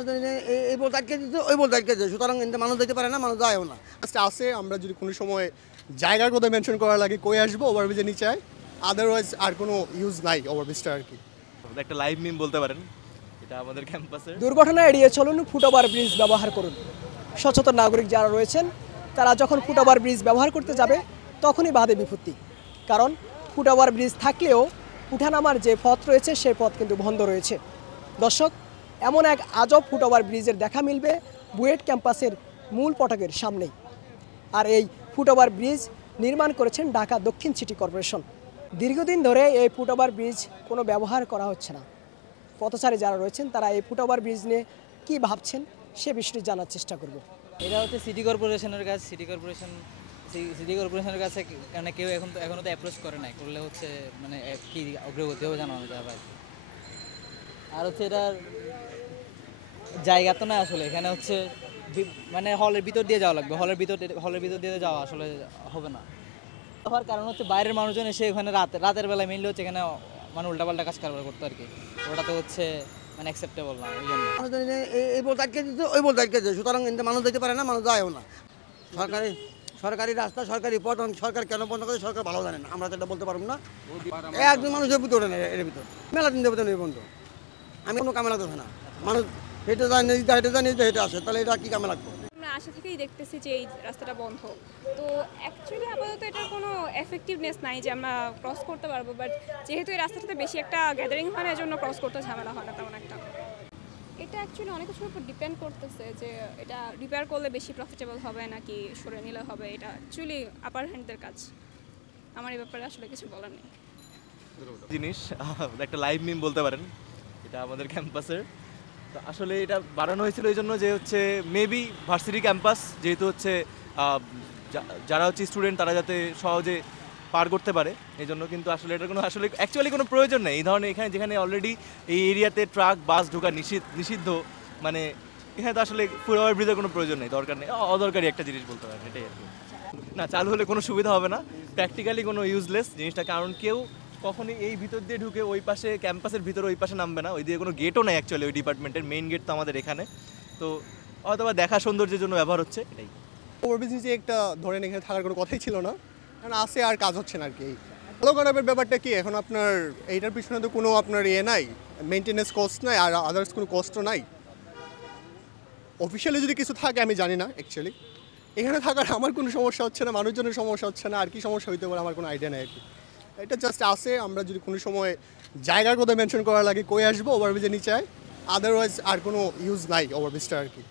এই বলতে আটকে দিতে ওই বলতে আটকে দিতে, সুতরাং মানুষ যেতে পারে না, মানুষ যায়ও না। আচ্ছা আছে, আমরা যদি কোনো সময় জায়গার কথা মেনশন করা লাগে কই আসবো ওভারব্রিজের নিচে, আদারওয়াইজ আর কোনো ইউজ নাই ওভারব্রিজটা আর কি। একটা লাইভ মিম বলতে পারেন, এটা আমাদের ক্যাম্পাসের। দুর্ঘটনা এড়িয়ে চলুন, ফুটওভার ব্রিজ ব্যবহার করুন। সচেতন নাগরিক যারা রয়েছেন তারা যখন ফুটওভার ব্রিজ ব্যবহার করতে যাবে তখনই বাধে বিপত্তি। কারণ ফুটওভার ব্রিজ থাকলেও উঠানামার যে পথ রয়েছে সেই পথ কিন্তু বন্ধ রয়েছে। দর্শক, এমন এক আজব ফুটওভার ব্রিজের দেখা মিলবে বুয়েট ক্যাম্পাসের মূল ফটকের সামনেই। আর এই ফুটওভার ব্রিজ নির্মাণ করেছেন ঢাকা দক্ষিণ সিটি কর্পোরেশন। দীর্ঘদিন ধরে এই ফুটওভার ব্রিজ কোনো ব্যবহার করা হচ্ছে না। পথচারী যারা রয়েছেন তারা এই ফুটওভার ব্রিজ নিয়ে কী ভাবছেন সে বিষয়টি জানার চেষ্টা করব। এটা হচ্ছে সিটি কর্পোরেশনের কাছে, সিটি কর্পোরেশনের কাছে মানে কেউ এখনও তো অ্যাপ্রোচ করে নাই, করলে হচ্ছে মানে কি অগ্রগতি হবে জানানো যাবে। আর হচ্ছে এটার জায়গা তো না আসলে, এখানে হচ্ছে মানে হলের ভিতর দিয়ে যাওয়া লাগবে, হলের ভিতর দিয়ে যাওয়া আসলে হবে না। হওয়ার কারণ হচ্ছে বাইরের মানুষজন এসে ওখানে রাতের বেলায় মেনলি হচ্ছে এখানে মানে উল্টাপাল্টা কাজ কারবার করতো আর কি, ওটা তো হচ্ছে মানে অ্যাকসেপ্টেবল না। ওই জন্য এই বলতে আটকে দিতে ওই বলতে আটকে দিতে, সুতরাং মানুষ যেতে পারে না, মানুষ যায়ও না। সরকারি রাস্তা, সরকারি পথ, সরকার কেন বন্ধ করে সরকার ভালো জানে না, আমরা তো এটা বলতে পারবো না। একজন মানুষের ভিতরে নেই, এর ভিতর মেলা দিন দেবো এই বন্ধু, আমি কোনো কামে লাগতেছে না। মানুষ হেঁটে যায়, নিজে হেঁটে যায়, নিজে হেঁটে আসে, তাহলে এটা কি কামে লাগবে? আমরা আশা থেকেই দেখতেছি যে এই রাস্তাটা বন্ধ, তো অ্যাকচুয়ালি আপাতত এটার কোনো এফেক্টিভনেস নাই যে আমরা ক্রস করতে পারবো। বাট যেহেতু এই রাস্তাটাতে বেশি একটা গ্যাদারিং হয় না, এর জন্য ক্রস করতে ঝামেলা হয় না তেমন একটা। এটা অ্যাকচুয়ালি অনেক কিছুর উপর ডিপেন্ড করতেছে যে এটা রিপেয়ার করলে বেশি প্রফিটেবল হবে নাকি সরে নিলে হবে। এটা অ্যাকচুয়ালি আপার হ্যান্ডদের কাজ, আমার এই ব্যাপারে আসলে কিছু বলার নেই। জিনিস একটা লাইভ মিম বলতে পারেন, এটা আমাদের ক্যাম্পাসের। তো আসলে এটা বানানো হয়েছিল এই জন্য যে হচ্ছে মেবি ভার্সিটি ক্যাম্পাস যেহেতু হচ্ছে যারা হচ্ছে স্টুডেন্ট তারা যাতে সহজে পার করতে পারে এই জন্য, কিন্তু আসলে এটার কোনো আসলে অ্যাকচুয়ালি কোনো প্রয়োজন নেই। এই ধরনের এখানে যেখানে অলরেডি এই এরিয়াতে ট্রাক বাস ঢোকা নিষিদ্ধ, মানে এখানে তো আসলে ফুটওভার ব্রিজের কোনো প্রয়োজন নেই, দরকার নেই, অদরকারি একটা জিনিস বলতে পারেন এটাই আর কি। না, চালু হলে কোনো সুবিধা হবে না, প্র্যাকটিক্যালি কোনো ইউজলেস জিনিসটা, কারণ কেউ কখনই এই ভিতর দিয়ে ঢুকে ওই পাশে ক্যাম্পাসের ভিতরে ওই পাশে নামবে না, ওই দিয়ে কোনো গেটও নেই অ্যাকচুয়ালি, ওই ডিপার্টমেন্টের মেইন গেট তো আমাদের এখানে, তো হয়তো বা দেখা সৌন্দর্যের জন্য ব্যবহার হচ্ছে এটাই। ওভারব্রিজ নিচে একটা ধরেন এখানে থাকার কোনো কথাই ছিল না, কারণ আসে আর কাজ হচ্ছে না আর কি। ভালো খারাপের ব্যাপারটা কি, এখন আপনার এইটার পিছনে তো কোনো আপনার নাই, মেনটেন্যান্স কস্ট নাই, আর আদার্স কোনো কস্টও নাই। অফিসিয়ালি যদি কিছু থাকে আমি জানি না অ্যাকচুয়ালি, এখানে থাকার আমার কোনো সমস্যা হচ্ছে না, মানুষজনের সমস্যা হচ্ছে না, আর কি সমস্যা হইতে পারে আমার কোনো আইডিয়া নেই আর কি। এটা জাস্ট আসে, আমরা যদি কোনো সময় জায়গার কথা মেনশন করা লাগে কই আসবো ওভারব্রিজের নিচে, আদারওয়াইজ আর কোনো ইউজ নাই ওভারব্রিজটা আর কি।